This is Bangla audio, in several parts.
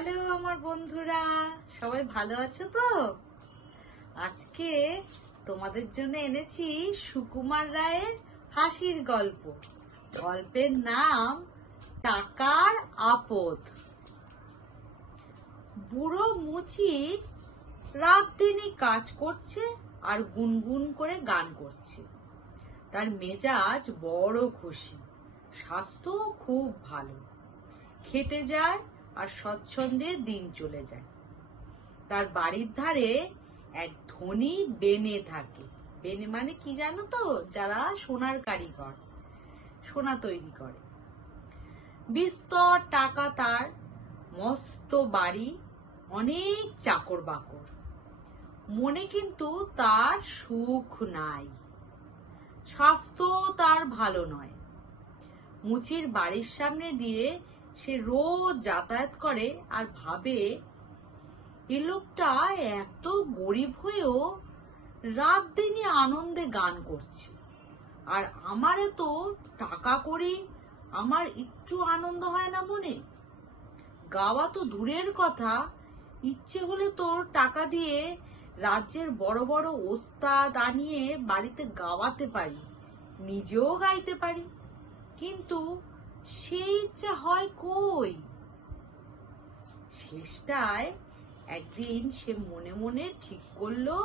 হ্যালো আমার বন্ধুরা, সবাই ভালো আছো তো? আজকে তোমাদের জন্য এনেছি সুকুমার রায়ের হাসির গল্প। গল্পের নাম টাকার আপদ। বুড়ো মুচি রাত দিনই কাজ করছে আর গুনগুন করে গান করছে। তার মেজাজ বড় খুশি, স্বাস্থ্য খুব ভালো, খেটে যায় আর স্বচ্ছন্দে দিন চলে যায়। তার বাড়ির ধারে এক ধনী বেনে থাকে। বেনে মানে কি জানো তো? যারা সোনার কারিগর, সোনা তৈরি করে। বিস্তর টাকা তার, মস্ত বাড়ি, অনেক চাকর বাকর। মনে কিন্তু তার সুখ নাই, স্বাস্থ্য তার ভালো নয়। মুচির বাড়ির সামনে দিয়ে সে রোজ যাতায়াত করে আর ভাবে, এ লোকটা এত গরিব হয়েও রাত দিনই আনন্দে গান করছে, আর আমার এত টাকা করি, আমার একটু আনন্দ হয় না মনে? গাওয়া তো দূরের কথা, ইচ্ছে হলে তোর টাকা দিয়ে রাজ্যের বড় বড় ওস্তাদ আনিয়ে বাড়িতে গাওয়াতে পারি, নিজেও গাইতে পারি, কিন্তু সেই ইচ্ছা হয় কই? শেষটায় একদিন সে মনে মনে ঠিক করলো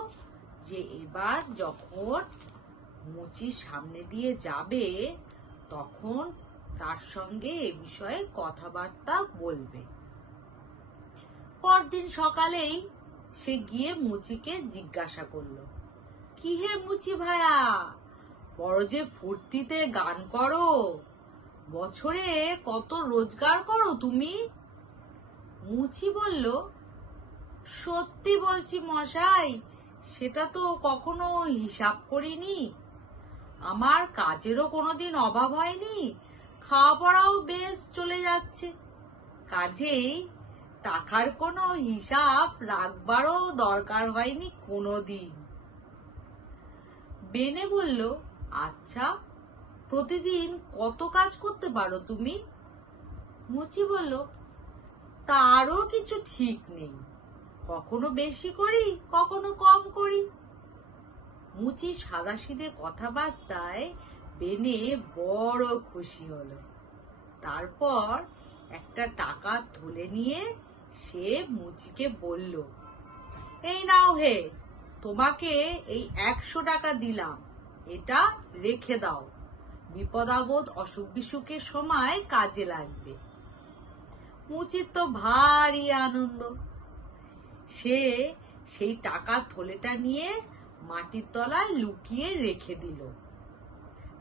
যে এবার যখন মুচির সামনে দিয়ে যাবে তখন তার সঙ্গে এ বিষয়ে কথাবার্তা বলবে। পরদিন সকালেই সে গিয়ে মুচিকে জিজ্ঞাসা করলো, কি হে মুচি ভায়া, বড় যে ফুর্তিতে গান করো, বছরে কত রোজগার করো তুমি? মুচি বলল, সত্যি বলছি মশাই, সেটা তো কখনো হিসাব করিনি। আমার কাজেরও কোনোদিন অভাব হয়নি, খাওয়া পড়াও বেশ চলে যাচ্ছে, কাজেই টাকার কোনো হিসাব রাখবারও দরকার হয়নি কোনোদিন। বেনে বলল, আচ্ছা, প্রতিদিন কত কাজ করতে পারো তুমি? মুচি বলল, তারও কিছু ঠিক নেই, কখনো বেশি করি, কখনো কম করি। মুচি সাদাসিধে কথাবার্তায় বেনে বড় খুশি হলো। তারপর একটা টাকা তুলে নিয়ে সে মুচিকে বলল, এই নাও হে, তোমাকে এই 100 টাকা দিলাম, এটা রেখে দাও, বিপদ আপদ অসুখ বিসুখের সময় কাজে লাগবে। মুচির তো ভারী আনন্দ। সে সেই টাকা থলেটা নিয়ে মাটির তলায় লুকিয়ে রেখে দিল।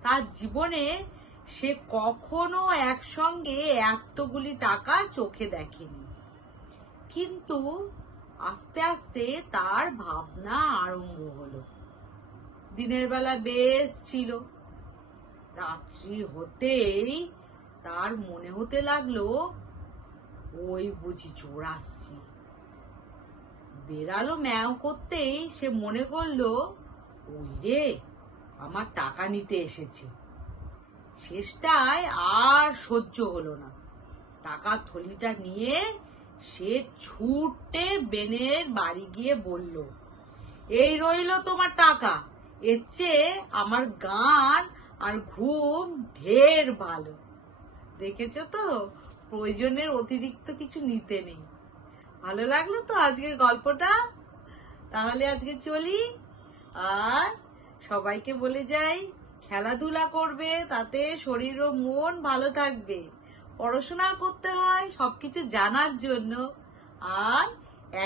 তার জীবনে সে কখনো একসঙ্গে এতগুলি টাকা চোখে দেখেনি, কিন্তু আস্তে আস্তে তার ভাবনা আরম্ভ হলো। দিনের বেলা বেশ ছিল, রাত্রি হতেই তার মনে হতে লাগলো, ওই বুঝি চোর আসছে। বেড়ালো ম্যাও করতেই সে মনে করলো, ওই রে, আমার টাকা নিতে এসেছে। শেষটায় আর সহ্য হলো না, টাকার থলিটা নিয়ে সে ছুটে বেনের বাড়ি গিয়ে বলল, এই রইলো তোমার টাকা, এর চেয়ে আমার গান আর ঘুম ঢের ভালো। দেখেছো তো, প্রয়োজনের অতিরিক্ত কিছু নিতে নেই। ভালো লাগলো তো আজকের গল্পটা? তাহলে আজকে চলি, আর সবাইকে বলে যাই, খেলাধুলা করবে, তাতে শরীর ও মন ভালো থাকবে। পড়াশোনা করতে হয় সবকিছু জানার জন্য, আর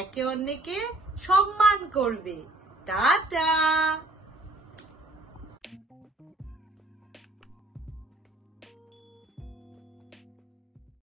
একে অন্যকে সম্মান করবে। টাটা।